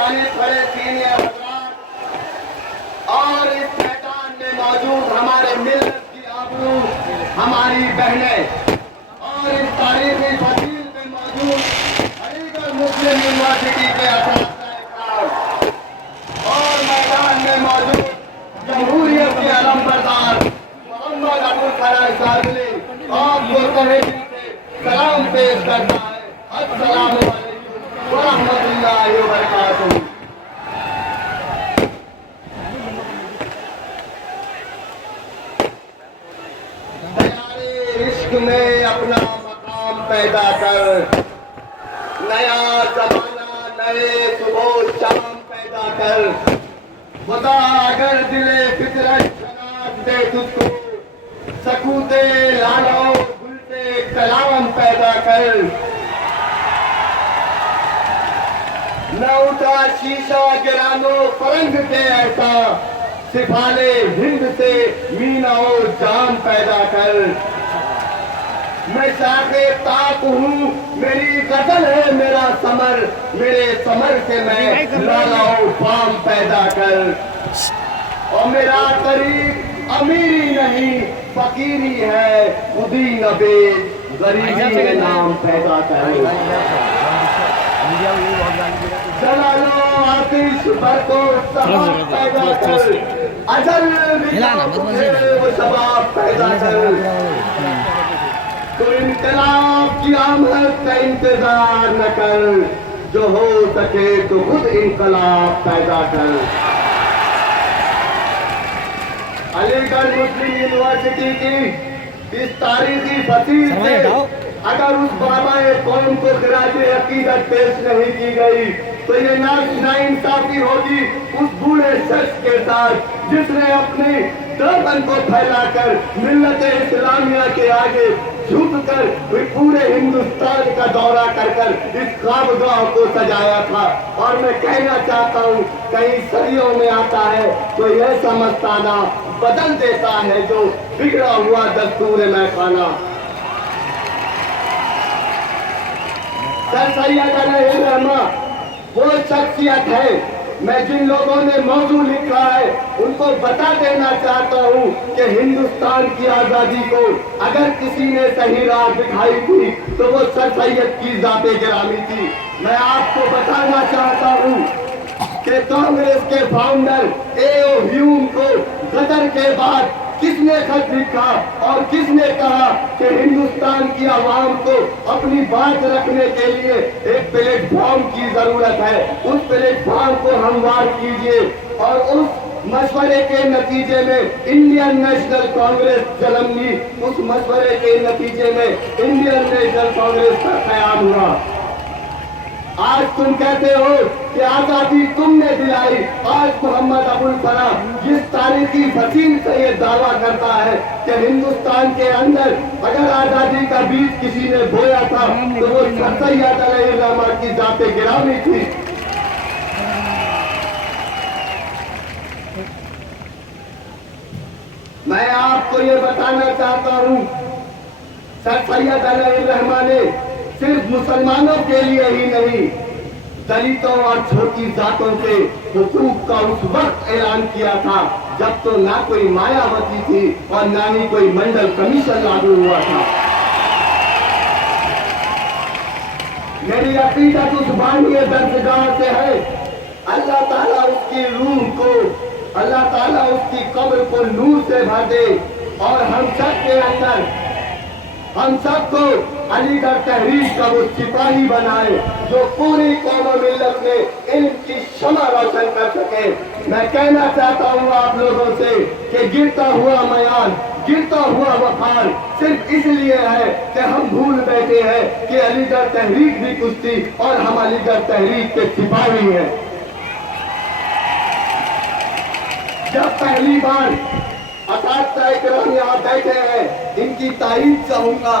जाने खड़े सीनियर हजरात और इस मैदान में मौजूद हमारे मिल्लत की आबरू, हमारी बहनें और इस तारीखी फसील में मौजूद अलीगढ़ मुस्लिम यूनिवर्सिटी के असातिज़ा और मैदान में मौजूद जमहूरियत के अलमबरदार मोहम्मद अबुल फराज साहब आपको तहे दिल से सलाम पेश करता है। अस्सलाम वालेकुम व रहमतुल्लाहि व बरकातुहू। तैयारे इश्क में अपना मकाम पैदा कर, नया जमाना नए सुबह शाम पैदा कर। खुदा अगर दिले फितरत शनात दे तुझको, सकूते लालो गुलते कलाम पैदा कर। न उठा शीशा गिरानो फरंग के ऐसा, सिफाले हिंद से मीना और जाम पैदा कर। मैं शाखे ताक हूँ, मेरी गजल है मेरा समर, मेरे समर से मैं लाला और फाम पैदा कर। और मेरा करीब अमीरी नहीं फकीरी है, खुदी नबे गरीबी में नाम पैदा कर। जला लो आतिश बरको सबाब पैदा कर, अजल वो शबाब पैदा कर। तो इनकलाब की आमद का इंतजार न कर, जो हो सके तो खुद इनकलाब पैदा कर। अलीगढ़ मुस्लिम यूनिवर्सिटी की इस तारीखी फसील से अगर उस बाबाए कौम को खिराजे अकीदत पेश नहीं की गई तो ये नाइंसाफी होगी उस बूढ़े शख्स के साथ जिसने अपनी दर्पण को फैलाकर मिल्लत इस्लामिया के आगे झुककर पूरे हिंदुस्तान का दौरा कर इस ख्वाबगाह को सजाया था। और मैं कहना चाहता हूँ कहीं सदियों में आता है तो यह समझताना बदल देता है जो बिगड़ा हुआ दस्तूर में खाना। सर सैयद अलैहि रहमत वो शख्सियत है, मैं जिन लोगों ने मौजू लिखा है उनको बता देना चाहता हूँ कि हिंदुस्तान की आजादी को अगर किसी ने सही राह दिखाई थी तो वो सर सैयद की जाते गिरामी थी। मैं आपको बताना चाहता हूँ कि कांग्रेस के फाउंडर ए.ओ. ह्यूम को गदर के बाद किसने खत लिखा और किसने कहा कि हिंदुस्तान की आवाम को अपनी बात रखने के लिए एक प्लेटफॉर्म की जरूरत है। उस प्लेटफॉर्म को हमवार कीजिए। और उस मशवरे के नतीजे में इंडियन नेशनल कांग्रेस जन्म ली। उस मशवरे के नतीजे में इंडियन नेशनल कांग्रेस का कयाम हुआ। आज तुम कहते हो कि आजादी तुमने दिलाई। आज मोहम्मद अबुल फराज जिस तारीखी फसील से ये दावा करता है कि हिंदुस्तान के अंदर अगर आजादी का बीज किसी ने बोया था तो वो सर सैयद अलैहि रहमत की जाते गिरामी थी। मैं आपको ये बताना चाहता हूँ सर सैयद अलैहि रहमत ने सिर्फ मुसलमानों के लिए ही नहीं दलितों और छोटी जातों के हुकूक का उस वक्त ऐलान किया था जब तो ना कोई मायावती थी और ना ही कोई मंडल कमीशन लागू हुआ था। मेरी अकीदत उस बानिए दर्जगाह से है। अल्लाह ताला उसकी रूह को, अल्लाह ताला उसकी कब्र को नूर से भर दे और हम सब के अंदर हम सबको अलीगढ़ तहरीक का वो सिपाही बनाए जो पूरी कौम मिल्लत में इनकी शमा रोशन कर सके। मैं कहना चाहता हूँ आप लोगों से कि गिरता हुआ मयान, गिरता हुआ वफार सिर्फ इसलिए है कि हम भूल बैठे हैं कि अलीगढ़ तहरीक भी कुछ थी और हम अलीगढ़ तहरीक के सिपाही हैं। जब पहली बार असातिज़ा इकराम यहाँ बैठे हैं, इनकी तारीफ चाहूंगा।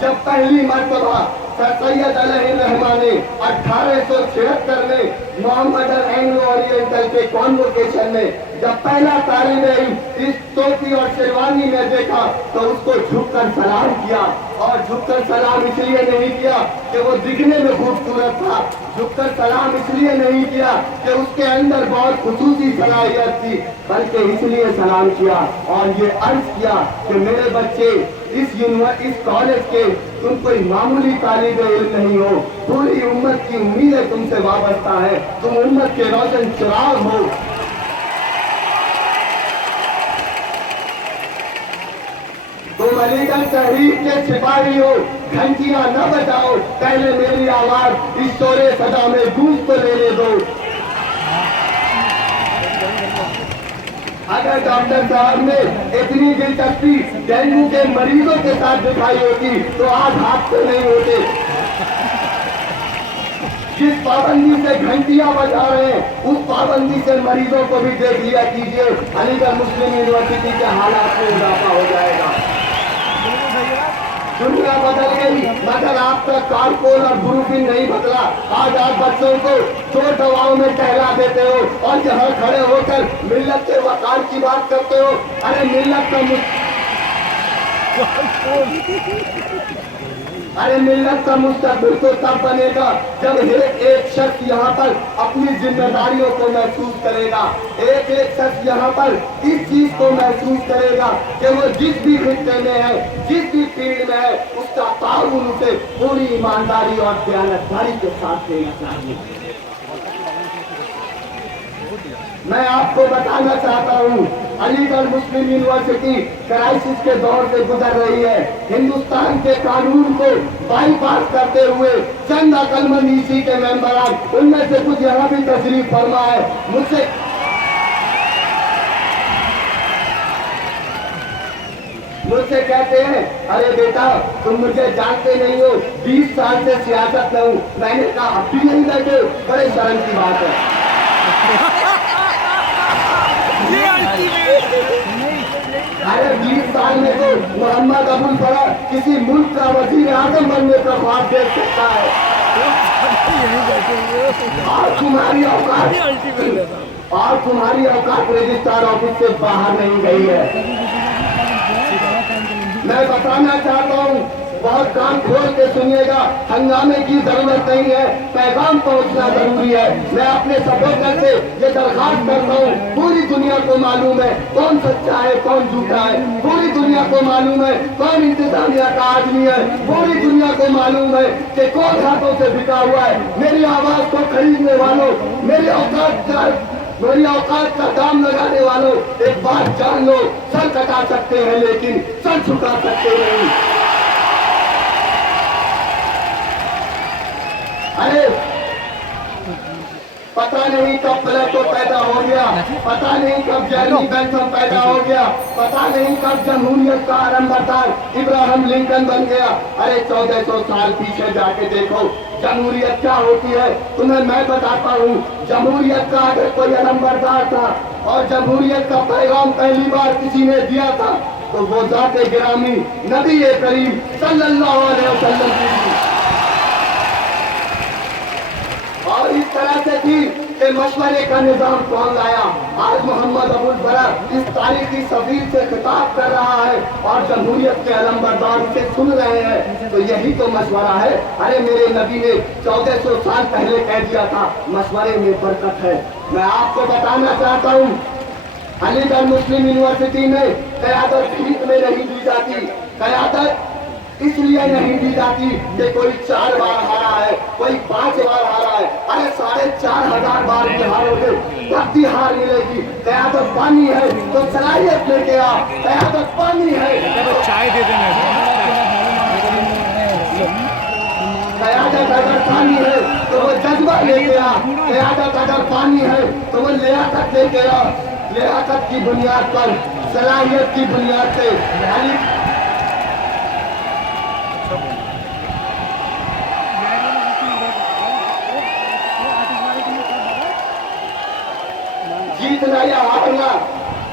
जब पहली मर्तबा सर सैयद अलैहिर्रहमान ने 1876 में मोहम्मद एंग्लो ओरिएंटल के कॉन्वोकेशन में जब पहला तालिब इल्म इस टोपी और शेरवानी में देखा तो उसको झुककर सलाम किया। और झुककर सलाम इसलिए नहीं किया कि वो दिखने में खूबसूरत था, झुककर सलाम इसलिए नहीं किया कि उसके अंदर बहुत खुसूसी सलाहियत थी, बल्कि इसलिए सलाम किया और ये अर्ज किया कि मेरे बच्चे इस कॉलेज के तुम कोई मामूली तालिब इल्म नहीं हो, पूरी उम्मत की उम्मीदें तुमसे वाबस्ता है, तुम उम्मत के रोशन चिराग हो। तुम अलीगढ़ तहरीक के सिपाही हो, घंटियां न बजाओ, पहले मेरी आवाज इस शोरे सदा में गूंज तो लेने दो। अगर डॉक्टर साहब ने इतनी दिलचस्पी डेंगू के मरीजों के साथ दिखाई होती तो आज हादसे नहीं होते। जिस पाबंदी से घंटियां बजा रहे हैं उस पाबंदी से मरीजों को भी देख लिया कीजिए, अलीगढ़ मुस्लिम यूनिवर्सिटी के हालात में इजाफा हो जाएगा। दुनिया बदल गई मगर आपका कारपोल और ब्रूफिंग नहीं बदला। आज आप बच्चों को चोट दवाओं में टहला देते हो और यहाँ खड़े होकर मिल्लत के वकार की बात करते हो। अरे मिल्लत का मुस्तकबिल तो तब बनेगा जब एक शख्स यहाँ पर अपनी जिम्मेदारियों को महसूस करेगा, एक शख्स यहाँ पर इस चीज को महसूस करेगा कि वो जिस भी खित्ते में है, जिस भी फील्ड में है, उसका ताउन उसे पूरी ईमानदारी और दयानतदारी के साथ देना चाहिए। मैं आपको बताना चाहता हूँ अलीगढ़ मुस्लिम यूनिवर्सिटी क्राइसिस के दौर से गुजर रही है। हिंदुस्तान के कानून को बाईपास करते हुए चंद अकलमंद ईसी के मेंबरान, उनमें से कुछ यहाँ भी तशरीफ फरमा है, मुझसे कहते हैं अरे बेटा तुम मुझे जानते नहीं हो, 20 साल से सियासत में हूँ। मैंने कहा अब भी नहीं बैठे, बड़े शर्म की बात है। अरे 20 साल में तो मोहम्मद अबुल फरह किसी मुल्क का वजीर आजम बनने का ख्वाब देख सकता है और तुम्हारी औकात रजिस्ट्रार ऑफिस से बाहर नहीं गई है। मैं बताना चाहता हूँ, बहुत कान खोल के सुनिएगा, हंगामे की जरूरत नहीं है, पैगाम पहुंचना जरूरी है। मैं अपने सपोर्टर से ये दरखास्त करता हूँ, पूरी दुनिया को मालूम है कौन सच्चा है कौन झूठा है, पूरी दुनिया को मालूम है कौन इंतजामिया का आदमी है, पूरी दुनिया को मालूम है कि कौन हाथों से बिका हुआ है। मेरी आवाज को खरीदने वालों, मेरी औकात का दाम लगाने वालों, एक बात जान लो, सर कटा सकते हैं लेकिन सर झुका सकते नहीं। अरे पता नहीं कब प्लेटो पैदा हो गया, पता नहीं कब जेरेमी बेंथम पैदा हो गया, पता नहीं कब जमहूरियत का आरंभकार इब्राहिम लिंकन बन गया। अरे 1400 साल पीछे जाके देखो जमहूरियत क्या होती है, तुम्हें मैं बताता हूँ। जमहूरियत का अगर कोई अलंबरदार था और जमहूरियत का पैगाम पहली बार किसी ने दिया था तो वो जाते गिरामी नबी करीम सल्लल्लाहु अलैहि वसल्लम की। और इस तरह से थी कि मशवरे का निजाम कौन लाया। आज मोहम्मद अबुल फरह इस तारीखी सफीर से खिताब कर रहा है और जमहूरियत के अलंबरदार उसे सुन रहे हैं, तो यही तो मशवरा है। अरे मेरे नबी ने 1400 साल पहले कह दिया था मशवरे में बरकत है। मैं आपको बताना चाहता हूँ अलीगढ़ मुस्लिम यूनिवर्सिटी में क़यादत भीख में नहीं दी जाती, क़यादत इसलिए नहीं दी जाती कि कोई 4 बार हारा है, कोई 5 बार हारा है। अरे 4500 बार भी हारोगे तब भी हार मिलेगी। क़यादत पानी है तो सलाहियत लेके आ, क़यादत पानी है तो चाय दे देना। क़यादत अगर पानी है तो वो जज्बा लेके आ, क़यादत अगर पानी है तो वो लियाकत लेके आ। लियाकत की बुनियाद पर, सलाहियत की बुनियाद से जीतना या हारना,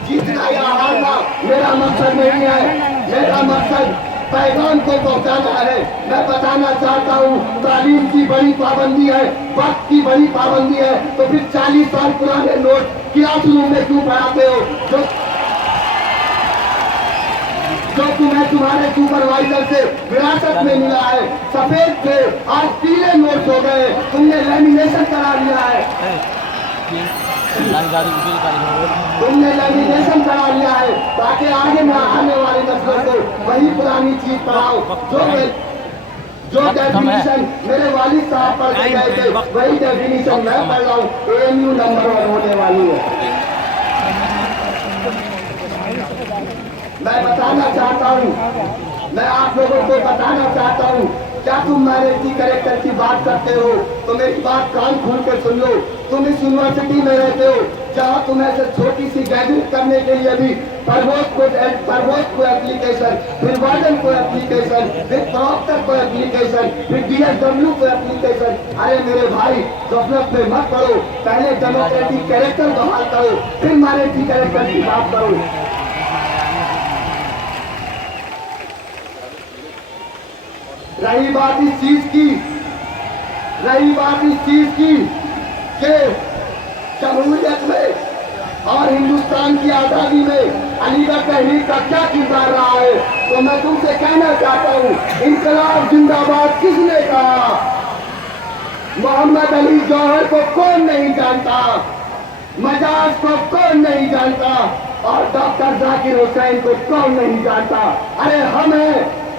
जीतना या हारना मेरा मकसद नहीं है। मेरा मकसद पैगाम को पहुंचाना है। मैं बताना चाहता हूँ, तालीम की बड़ी पाबंदी है, वक्त की बड़ी पाबंदी है, तो फिर 40 साल पुराने नोट क्लासरूम में क्यों पढ़ाते हो? जो तुम्हें तुम्हारे सुपरवाइजर से विरासत में मिला है, सफेद थे आज पीले नोट्स हो गए, तुमने लेमिनेशन करा लिया है, तुमने लेमिनेशन करा लिया है, ताकि आगे में आने वाले नस्लों को वही पुरानी चीज पढ़ाओ। जो डेफिनेशन मेरे वालिद साहब पढ़ के गए थे, वही डेफिनेशन मैं पढ़ रहा हूँ। AMU नंबर 1 होने वाली है। मैं बताना चाहता हूँ, मैं आप लोगों को बताना चाहता हूँ, क्या तुम माइनॉरिटी कैरेक्टर की बात करते हो तो मेरी बात कान खोल कर सुन लो। तुम इस यूनिवर्सिटी में रहते हो जहाँ तुम ऐसे छोटी सी गैदरिंग करने के लिए भी परवोज को एप्लीकेशन, फिर वार्डन को एप्लीकेशन, फिर प्रवक्ता को एप्लीकेशन, फिर DSW को एप्लीकेशन। अरे मेरे भाई, गफलत में मत पड़ो, पहले डेमोक्रेटिक कैरेक्टर बहाल करो, फिर माइनॉरिटी कैरेक्टर की बात करो। रही बात इस चीज की कि जमहूरियत में और हिंदुस्तान की आजादी में अलीगढ़ तहरीक का क्या किरदार रहा है, तो मैं तुमसे कहना चाहता हूँ, इंकलाब जिंदाबाद किसने कहा? मोहम्मद अली जौहर को कौन नहीं जानता, मजाज को कौन नहीं जानता, और डॉक्टर जाकिर हुसैन को कौन नहीं जानता? अरे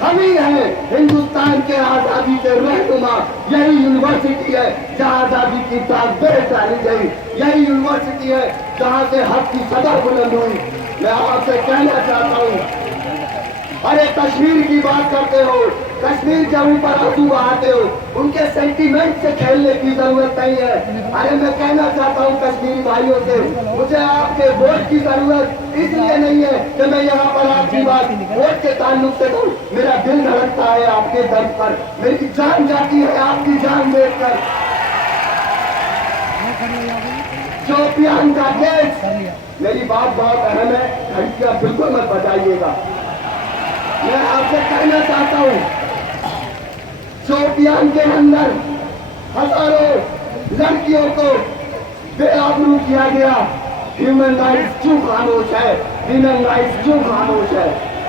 हम ही हैं हिंदुस्तान के आजादी के रहनुमा। यही यूनिवर्सिटी है जहाँ आजादी की ताकत डाली गई, यही यूनिवर्सिटी है जहाँ से हक की सदा बुलंद हुई। मैं आपसे कहना चाहता हूँ, अरे कश्मीर की बात करते हो, कश्मीर के ऊपर आंसू बहाते हो, उनके सेंटीमेंट से खेलने की जरूरत नहीं है। अरे मैं कहना चाहता हूँ कश्मीरी भाइयों से, मुझे आपके वोट की जरूरत इसलिए नहीं है कि मैं यहाँ पर आपकी बात वोट के ताल्लुक से कहूँ। मेरा दिल धड़कता है आपके दर्द पर, मेरी जान जाती है आपकी जान देखकर। शोपियान का केस, मेरी बात बहुत अहम है, घंटियां बिल्कुल मत बजाइएगा। मैं आपसे कहना चाहता हूँ, शोपियान के अंदर हजारों लड़कियों को बेआबरू किया गया। ह्यूमन राइट्स क्यों खामोश है? ह्यूमन राइट्स क्यों खामोश है?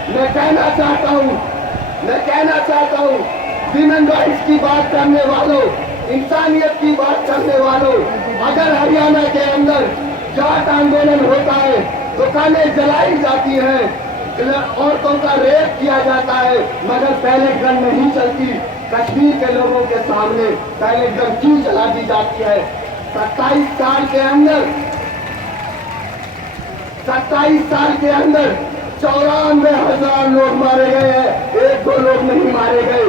मैं कहना चाहता हूँ ह्यूमन राइट्स की बात करने वालों, इंसानियत की बात करने वालों, अगर हरियाणा के अंदर जाट आंदोलन होता है, दुकानें जलाई जाती हैं, औरतों का रेप किया जाता है, मगर पहले गन नहीं चलती। कश्मीर के लोगों के सामने पहले गन क्यों चला दी जाती है? 27 साल के अंदर 94,000 लोग मारे गए हैं, 1-2 लोग नहीं मारे गए।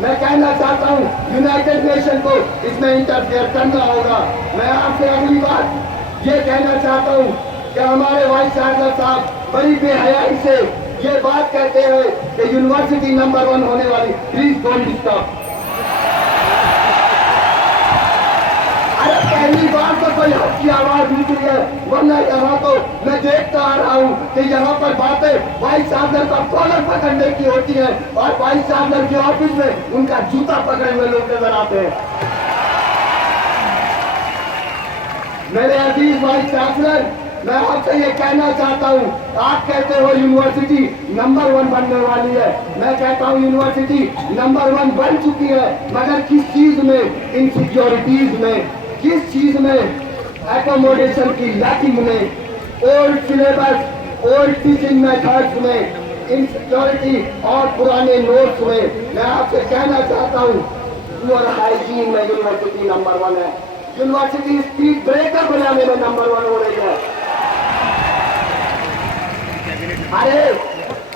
मैं कहना चाहता हूँ यूनाइटेड नेशन को इसमें इंटरफेयर करना होगा। मैं आपसे अगली बात ये कहना चाहता हूँ कि हमारे वाइस चांसलर साहब बड़ी बेहयाई से ये बात कहते हैं कि यूनिवर्सिटी नंबर 1 होने वाली। Please don't disturb. अरे पहली बार तो कोई हक की आवाज निकली है, वरना यहाँ तो मैं देखता आ रहा हूँ कि यहाँ पर बातें वाइस चांसलर का कॉलर पकड़ने की होती है और वाइस चांसलर के ऑफिस में उनका जूता पकड़े हुए लोग नजर आते हैं। मेरे अजीज वाइस चांसलर, मैं आपसे ये कहना चाहता हूँ, आप कहते हो यूनिवर्सिटी नंबर 1 बनने वाली है, मैं कहता हूँ यूनिवर्सिटी नंबर 1 बन चुकी है, मगर किस चीज में? इनसिक्योरिटीज में, किस चीज में? एकोमोडेशन की लैकिंग में, old syllabus, old teaching methods में, इनसिक्योरिटी और पुराने नोट्स में। मैं आपसे कहना चाहता हूँ पुअर हाइजीन में यूनिवर्सिटी नंबर 1 है। यूनिवर्सिटी स्पीड ब्रेकर बनाने में नंबर 1 हो रही है। अरे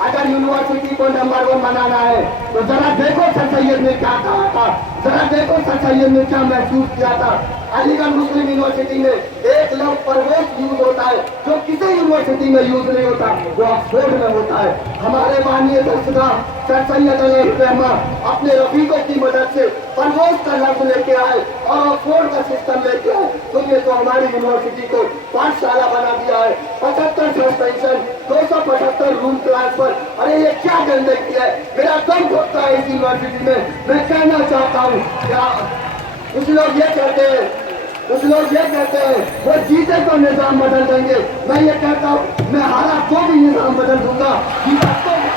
अगर यूनिवर्सिटी को नंबर 1 बनाना है तो जरा देखो सर सैयद ने क्या कहा था, जरा देखो सर सैयद ने क्या महसूस किया था। अलीगढ़ मुस्लिम यूनिवर्सिटी में एक लफ्ज परवेश यूज होता है जो किसी यूनिवर्सिटी में यूज नहीं होता, वो ऑक्सफोर्ड में होता है। हमारे माननीय दर्शक सर सैयद अली रहमा अपने रफीकों की मदद से परवेश का लफ्ज लेके आए और ऑक्सफोर्ड का सिस्टम लेके आए। तो ये तो हमारी यूनिवर्सिटी को पाठशाला बना दिया है, 75 सस्पेंशन, 275 रूम क्लास पर। अरे ये क्या गंदगी है, मेरा दम घुटता है इस यूनिवर्सिटी में। मैं कहना चाहता हूँ क्या कुछ लोग ये कहते हैं, कुछ लोग ये कहते हैं वो जीते तो निजाम बदल देंगे। मैं ये कहता हूँ मैं हारा तो भी निजाम बदल दूंगा, जीता तो भी।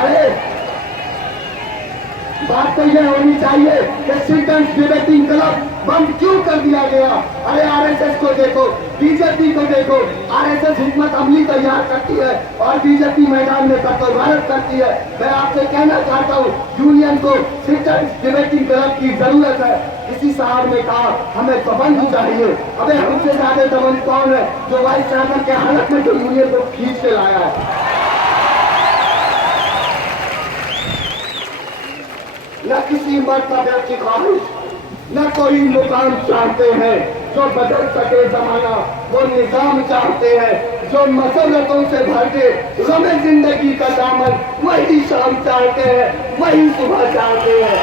अरे बात तो ये होनी चाहिए कि स्टूडेंट्स डिबेटिंग क्लब बंद क्यों कर दिया गया। अरे आरएसएस को देखो, बीजेपी को देखो, आरएसएस हिकमत अमली तैयार करती है और बीजेपी मैदान में कटोभारत करती है। मैं आपसे कहना चाहता हूँ यूनियन को स्टूडेंट्स डिबेटिंग क्लब की जरूरत है। किसी साहब ने कहा हमें दबंग चाहिए। अबे हमसे ज्यादा दबंग कौन है जो वाइस चांसलर के हालत में जो यूनियन को खींच के लाया है। न किसी मर्तबे की ख्वाहिश, न कोई मुकाम चाहते हैं जो बदल सके जमाना, वो निजाम चाहते हैं जो मसरतों से भर के गमे जिंदगी का दामन, वही शाम चाहते हैं, वही सुबह चाहते हैं।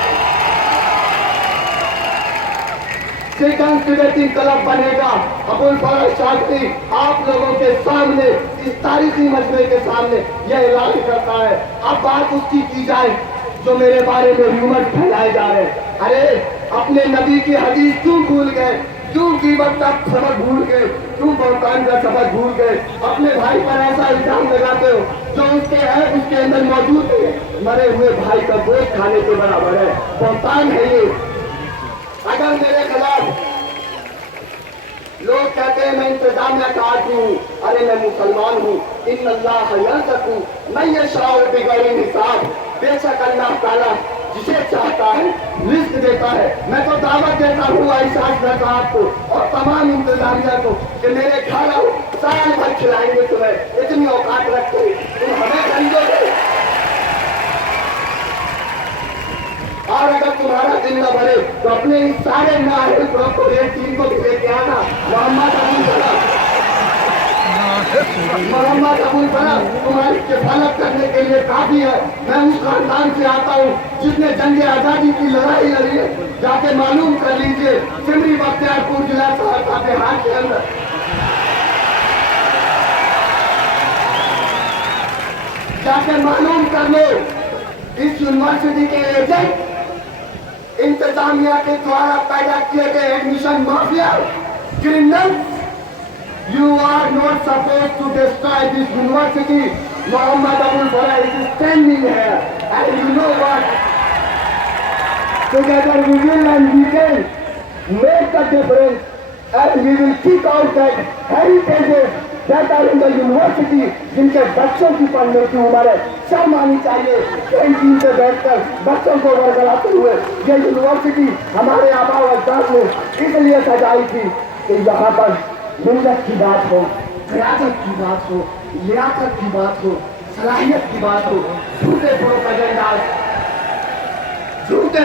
डिबेटिंग क्लब बनेगा। अबुल फरज शास्त्री आप लोगों के सामने, इस तारीखी मजमे के सामने यह ऐलान करता है। अब बात उसकी की जाए जो मेरे बारे में र्यूमर फैलाए जा रहे हैं। अरे अपने नबी की हदीस क्यों भूल गए, क्यों कीमत का सबक भूल गए, क्यों बहुतान का सबक भूल गए। अपने भाई पर ऐसा इल्जाम लगाते हो जो उसके है उसके अंदर मौजूद है। मरे हुए भाई का गोश्त खाने के बराबर है, बहुतान है ये। अगर मेरे खिलाफ लोग कहते हैं मैं इंतजामिया का आदमी हूँ, अरे मैं मुसलमान हूँ। इन अल्लाह यरज़क़ु मैं यशाउ बिग़ैरि हिसाब, बेशक अल्लाह ताला जिसे चाहता है रिस्क देता है। मैं तो दावत देता हूँ ऐसास साहब को और तमाम इंतजामिया को कि मेरे घर आओ, साल भर खिलाएंगे तुम्हें। इतनी औकात रखते तुम हमें खरीदोगे और अगर तुम्हारा दिल न भरे तो अपने इन सारे नाहिल को रेड टीम को भी लेके आना। मोहम्मद अबुल फरज तुम्हारी किफालत करने के लिए काफी है। मैं उस खानदान से आता हूँ जिसने जंग आजादी की लड़ाई लड़ी है। जाके मालूम कर लीजिए सिमरी बख्तियारपुर जिला सहरसा बिहार के अंदर जाके मालूम कर लो। इस यूनिवर्सिटी के एजेंट इंतजामिया के द्वारा पैदा किए गए admission mafia criminal, you are not supposed to destroy this university. Muhammad Abul Farah is standing here and you know what? Together we will and we can make the difference and we will kick out that heritages that are in the university जिनके बच्चों की पढ़ने की उम्र है। शर्म आनी चाहिए कैंटीन से बैठकर बच्चों को वर्गलाते हुए। ये यूनिवर्सिटी हमारे आबा व अजदाद ने इसलिए सजाई थी कि यहाँ पर मिल्लत की बात हो, क़यादत की बात हो, लियाकत की बात हो, सलाहियत की बात हो। झूठे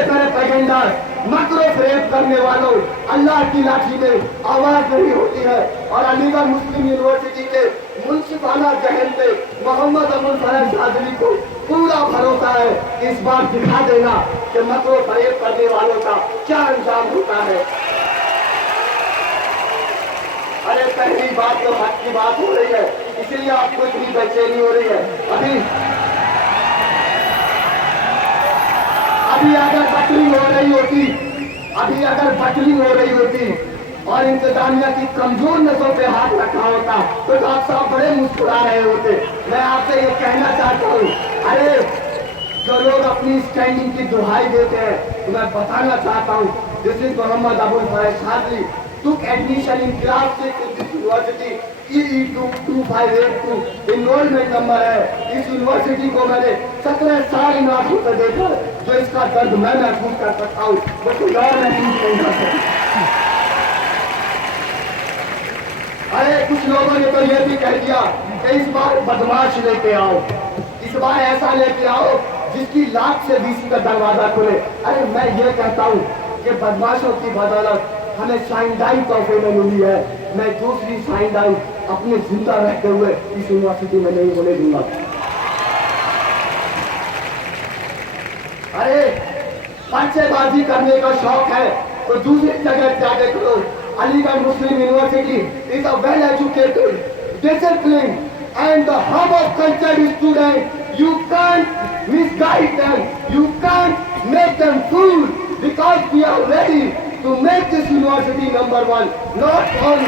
प्रोपेगेंडास, मकरो फरेब करने वालों, अल्लाह की लाठी में आवाज नहीं होती है। और अलीगढ़ मुस्लिम यूनिवर्सिटी के मुंसिफाना जहन पे मोहम्मद अबुल फरज शास्त्री को पूरा भरोसा है। इस बार दिखा देना कि मकरो फरेब करने वालों का क्या अंजाम होता है। अरे पहली बात तो हक की बात हो रही है, इसलिए आपको इतनी बेचैनी हो रही है। अभी अगर बटलिंग हो रही होती, अभी अगर बटलिंग हो रही होती और इंतजामिया की कमजोर नसों पे हाथ रखा होता तो आप साहब बड़े मुस्कुरा रहे होते। मैं आपसे ये कहना चाहता हूँ, अरे जो लोग अपनी स्टैंडिंग की दुहाई देते हैं तो मैं बताना चाहता हूँ दिस इज मोहम्मद अबुल फरज Shastri took admission in class 6 in this university EE2582 enrollment number है। इस यूनिवर्सिटी को मैंने 17 साल इन आंखों से देखा, जो इसका दर्द मैं महसूस कर सकता हूँ वो कोई और महसूस नहीं कर सकता। अरे कुछ लोगों ने तो ये भी कह दिया कि इस बार बदमाश लेके आओ, इस बार ऐसा लेके आओ जिसकी लाख से बीसी का दरवाजा खुले। अरे मैं ये कहता हूँ कि बदमाशों की बदौलत हमें साइंडाई तोहफे में मिली है। मैं दूसरी साइंडाई अपने जिंदा रहते हुए इस यूनिवर्सिटी में नहीं होने दूंगा। अरे बच्चेबाजी करने का शौक है तो दूसरी जगह जाके करो। Aligarh Muslim University is a well educated, discipline and the hub of cultured students. You can't misguide them, you can't make them fool, because we are ready to make this university number one. Not on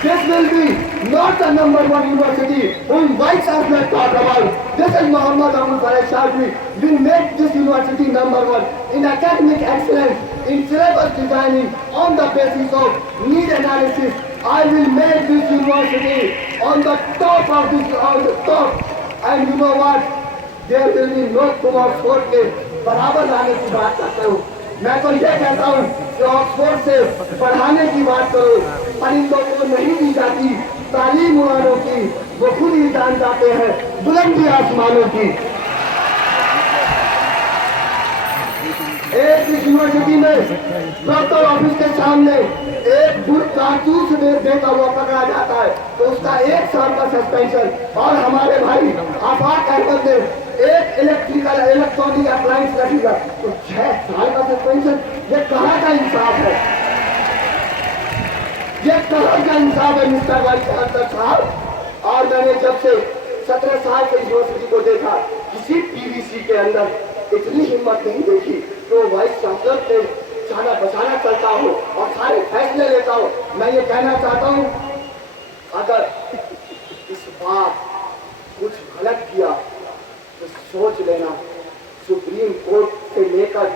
this will be not the number one university whom Vice Chancellor talked about. This is Muhammad Abul Faraj Shadri will make this university number one in academic excellence, in syllabus designing on the basis of need analysis. I will make this university on the top of this, on the top. And you know what? There will be no तुम Oxford के बराबर लाने की बात करते हो। मैं तो ये कहता हूँ कि ऑक्सफोर्ड से पढ़ाने की बात करो, पर इन लोगों को नहीं दी जाती तालीम वालों की, वो खुद ही जान जाते हैं बुलंदी आसमानों की। एक यूनिवर्सिटी में डॉक्टर ऑफिस के सामने एक कारतूस देता हुआ पकड़ा जाता है तो उसका 1 साल का सस्पेंशन, और हमारे भाई आफाक अहमद ने एक इलेक्ट्रॉनिक अप्लायंस रखेगा तो 6 साल का सस्पेंशन। ये कहाँ का इंसाफ है? ये कहाँ का इंसाफ है मिस्टर वाइस चांसलर साहब? और मैंने जब से 17 साल से यूनिवर्सिटी को देखा, किसी पीवीसी के अंदर इतनी हिम्मत नहीं देखी तो वाइस चांसलर से जाना बचाना चलता हो और सारे फैसले लेता हो। मैं ये कहना चाहता हूँ, अगर इस बार कुछ गलत किया तो सोच लेना, सुप्रीम कोर्ट से लेकर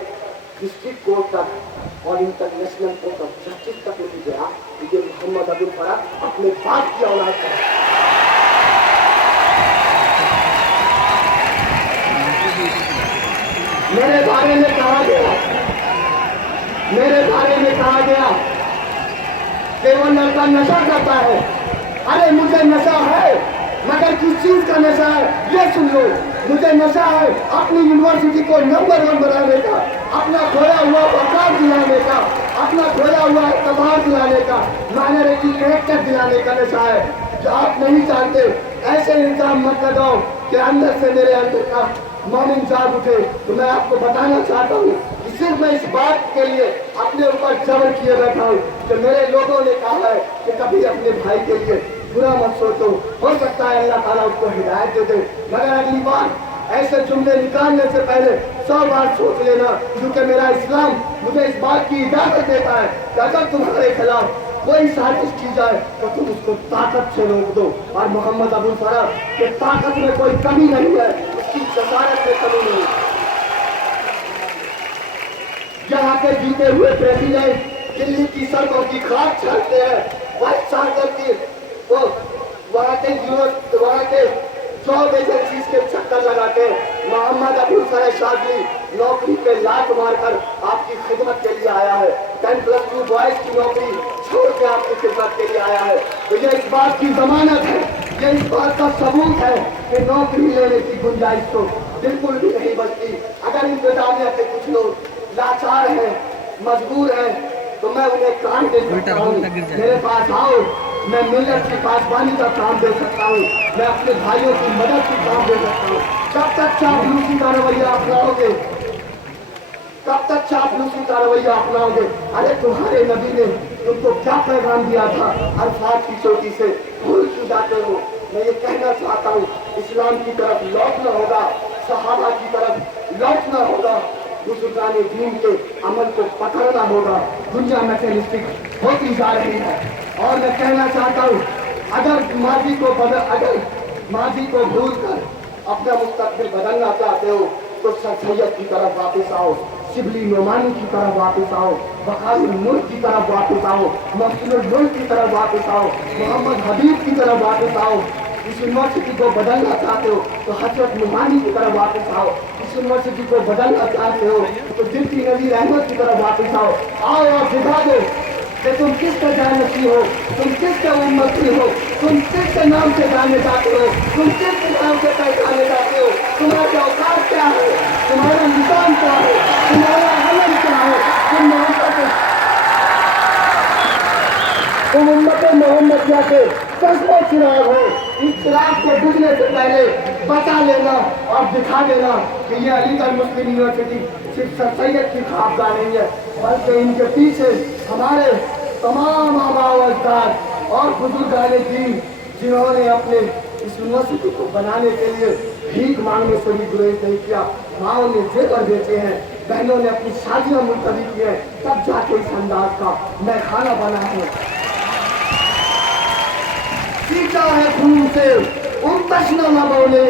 डिस्ट्रिक्ट कोर्ट तक और इंटरनेशनल कोर्ट ऑफ जस्टिस तक नहीं गया, ये मोहम्मद अबुल फराज अपने बाप की औलाद है। मेरे बारे में कहा गया, मेरे बारे में कहा गया कि वो लड़का नशा करता है। अरे मुझे नशा है, मगर किस चीज का नशा है ये सुन लो। मुझे नशा है अपनी यूनिवर्सिटी को नंबर 1 बनाने का, अपना खोया हुआ वकालत दिलाने का, अपना खोया हुआ एतबार दिलाने का, माइनॉरिटी कैरेक्टर दिलाने का नशा है जो आप नहीं जानते। ऐसे इल्जाम मत लगाओ कि अंदर से मेरे अंदर का मोमिन जाग उठे। तो मैं आपको बताना चाहता हूँ कि सिर्फ मैं इस बात के लिए अपने ऊपर जबर किए बैठा हूँ कि मेरे लोगों ने कहा है कि कभी अपने भाई के लिए बुरा मत सोचो, हो सकता है अल्लाह ताला उसको हिदायत दे दे, मगर अगली बार ऐसे जुमले निकालने से पहले 100 बार सोच लेना, क्योंकि मेरा इस्लाम मुझे इस बात की इजाजत देता है कि अगर तुम्हारे खिलाफ कोई साजिश की जाए तो तुम उसको ताकत से रोक दो। और मोहम्मद अबुल फराज के ताकत में कोई कमी नहीं है, उसकी जसारत में कमी नहीं। यहाँ के जीते हुए प्रेसिडेंट दिल्ली की सड़कों की खाक छानते हैं, वाइस चांसलर की वो वहाँ के जॉब एजेंसीज के चक्कर लगाते हैं। मोहम्मद अबुल फराज शादी नौकरी पे लात मारकर आपकी खिदमत के लिए आया है, 10+2 बॉयज की नौकरी छोड़ के आपकी खिदमत के लिए आया है। तो ये इस बात की जमानत है, ये इस बात का सबूत है कि नौकरी लेने की गुंजाइश तो बिल्कुल भी नहीं बचती। अगर इंतजामिया के कुछ लोग लाचार हैं, मजबूर हैं, तो मैं उन्हें काम दे सकता हूँ। मेरे पास आओ, मैं मिलत की पासबानी का काम दे सकता हूँ, मैं अपने भाइयों की मदद की काम दे सकता हूँ। कब तक चापलूसी का रवैया अपनाओगे? कब तक चापलूसी का रवैया अपनाओगे? अरे तुम्हारे नबी ने तुमको क्या पैगाम दिया था अरफात की चोटी से, भूल क्यों जाते हो? मैं ये कहना चाहता हूँ, इस्लाम की तरफ लौटना होगा, सहाबा की तरफ लौटना होगा, बुजुर्गाने दीन के अमल को पकड़ना होगा। दुनिया मैकेनिस्टिक होती जा रही है और मैं कहना चाहता हूँ, अगर माजी को भूल कर अपना मुस्तकबिल बदलना चाहते हो तो सर सैयद की तरफ वापस आओ, शिबली नोमानी की तरफ वापस आओ, वकारुल मुल्क की तरफ वापस आओ, मफसुल मुल्क की तरफ वापस आओ, मोहम्मद हबीब की तरफ वापस आओ। इस यूनिवर्सिटी को बदलना चाहते हो तो हजरत नुमानी की तरफ वापस आओ। इस यूनिवर्सिटी को बदलना चाहते हो तो जिनकी नबी रहमत की तरफ वापस आओ और दिखा दो कि तुम किसका जानती हो, तुम किसका उम्मती हो, तुम किसके नाम से जाने जाते हो, तुम किसके नाम से पहचाने जाते हो, तुम्हारा औकात क्या है, तुम्हारा निशान क्या है, तुम्हारा अमल क्या है, तुम उम्मत मोहम्मदिया के चश्मा चिराग हो। इस चिराग को बुझने से पहले बचा लेना और दिखा देना कि ये अलीगढ़ मुस्लिम यूनिवर्सिटी सिर्फ सर सैयद की खाबदा नहीं है, बल्कि इनके पीछे हमारे तमाम आबाओ अजदाद और बुजुर्गान दीन जिन्होंने अपने इस यूनिवर्सिटी को बनाने के लिए भीख मांगने से भी गुरेज नहीं किया। माओ ने जेवर बेचे हैं, बहनों ने अपनी शादियां मुलतवी की हैं, तब जाके इस अंदाज का मैं खाना बना है। सीखा है खून से उन तश्ना न बोले,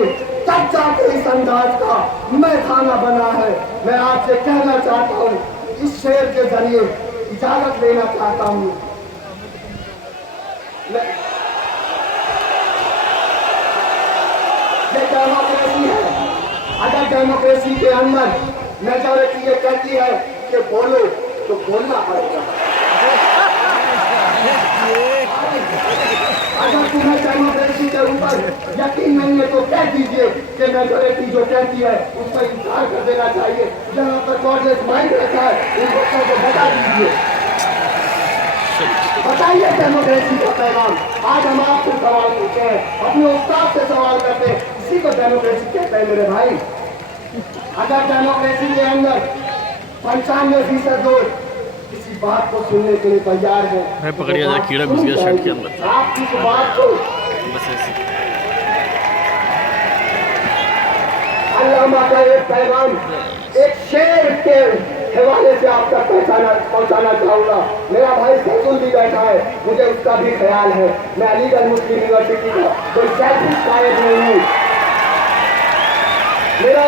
तब जाके इस अंदाज का मैं खाना बना है। मैं आपसे कहना चाहता हूँ, इस शेर के जरिए इजाजत लेना चाहता हूँ। ये डेमोक्रेसी है। अगर डेमोक्रेसी के अंदर मेजॉरिटी ये कहती है कि बोलो तो बोलना पड़ेगा। अगर तुम्हें डेमोक्रेसी के ऊपर यकीन नहीं है तो कह दीजिए कि मेजॉरिटी जो कहती है उस पर इंकार कर देना चाहिए। जहाँ पर कॉर्डलेस माइंड रहता है उन बच्चों को बता दीजिए, बताइए डेमोक्रेसी का पैगाम। आज हम आपसे सवाल पूछते हैं, अपने उस्ताद से सवाल करते हैं, इसी को डेमोक्रेसी कहते हैं मेरे भाई। अगर डेमोक्रेसी के अंदर 95% लोग किसी बात को सुनने के लिए तैयार है, पकड़िए तो कीड़ा घुस गया शर्ट के अंदर। आप किस बात को बस ऐसे अल्लामा का एक पैगाम एक शेर के हवाले से आप तक पहुंचाना चाहूंगा। मेरा भाई सैफुल भी बैठा है, मुझे उसका भी ख्याल है। मैं अलीगढ़ मुस्लिम यूनिवर्सिटी का कोई सेल्फिश शायद नहीं हूँ। मेरा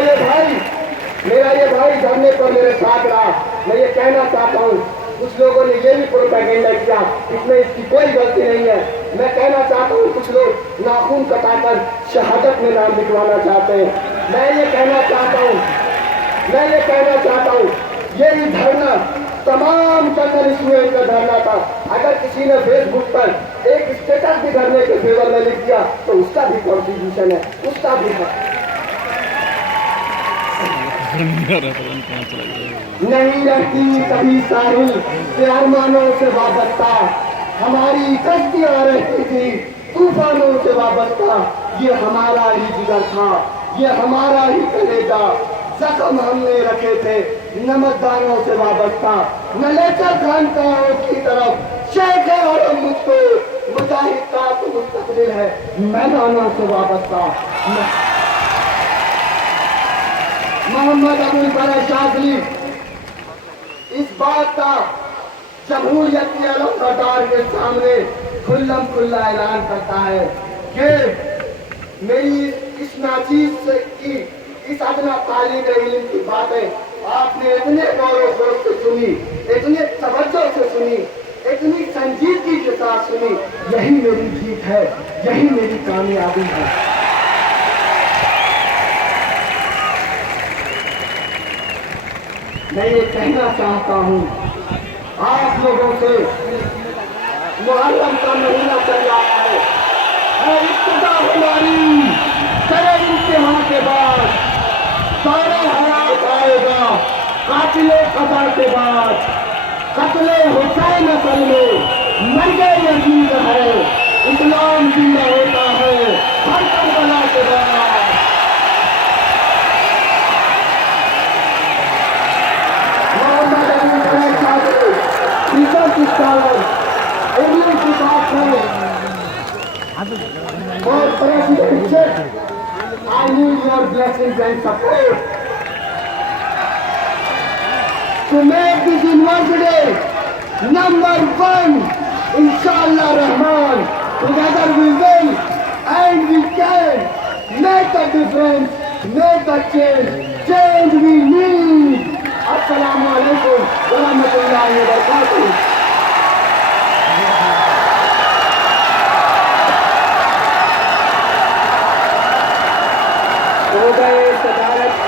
ये भाई धरने पर मेरे साथ रहा। मैं ये कहना चाहता हूँ, कुछ लोगों ने ये भी प्रोपेगेंडा किया, इसमें इसकी कोई गलती नहीं है। मैं कहना चाहता हूँ, कुछ लोग नाखून कटाकर शहादत में नाम लिखवाना चाहते हैं। मैं ये कहना चाहता हूँ, ये धरना तमाम जनरल स्टूडेंट का धरना था। अगर किसी ने फेसबुक पर एक स्टेटस भी धरने के फेवर में लिख दिया तो उसका भी कॉन्ट्रीब्यूशन है, उसका भी है। नहीं रहती कभी साहिल के अरमानों से वाबस्ता, हमारी कश्तियां रहती थी तूफानों से वाबस्ता। ये हमारा ही जिगर था, ये हमारा ही कलेजा, जख्म हमने रखे थे नमकदानों से वाबस्ता। न लेकर खानकाहों की तरफ शेख है और मुझको मुजाहिद का तो मुस्तकबिल है मैदानों से वाबस्ता। मोहम्मद अबुल फरज शाज़ली इस बात का जमहूरियत के अलमबरदार के सामने खुल्लम खुल्ला ऐलान करता है कि मेरी इस नाचीज से की इस अदना तालीम इल्म की बातें आपने इतने गौर व से सुनी, इतने तवज्जो से सुनी, इतनी संजीदगी के साथ सुनी। यही मेरी जीत है, यही मेरी कामयाबी है। मैं ये कहना चाहता हूँ आप लोगों से, मुहर्रम का महीना चल रहा है, इब्तिदा हमारी करे इम्तिहान के बाद सारे हयात आएगा कातिले कतर के बाद। कत्ले हुसैन असल में मरगे यजीद है, इस्लाम जिंदा होता है हर करबला के बाद। For President Sheikh, I need your blessings and support to make this university number one. Inshallah Rahman, together we will and we can make a difference, make a change we need. Assalamu alaikum wa rahmatullahi wa barakatuh. हो गए सदारत